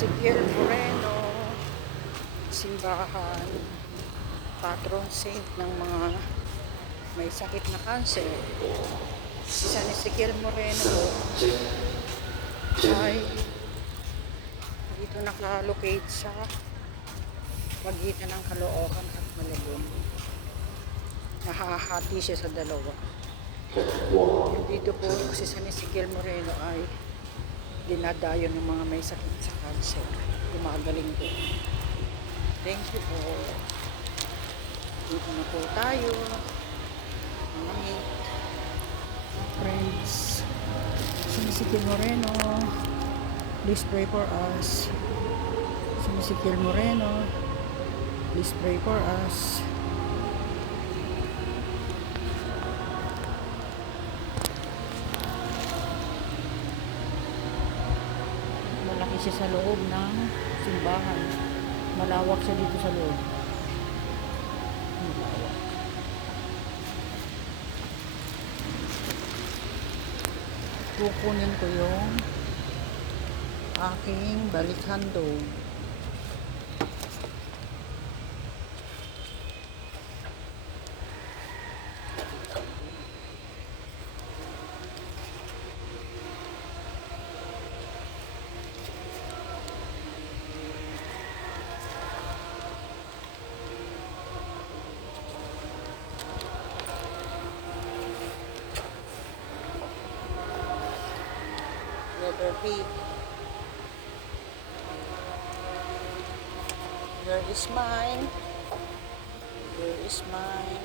Ezekiel Moreno, simbahan, patron saint ng mga may sakit na cancer. Si San Ezekiel Moreno ay dito nakalocate sa pagitan ng Caloocan at Malabon. Nahahati siya sa dalawa. Dito po si San Ezekiel Moreno ay dinadayo ng mga may sakit sa cancer. Gumagaling po. Thank you po. Dito na po tayo. Mga mate, friends. San Ezekiel Moreno, please pray for us. San Ezekiel Moreno, please pray for us. Malaki siya sa loob ng simbahan. Malawak siya dito sa loob. Malawak. Kukunin ko yung aking balikhando. Letter B. Where is mine? Where is mine?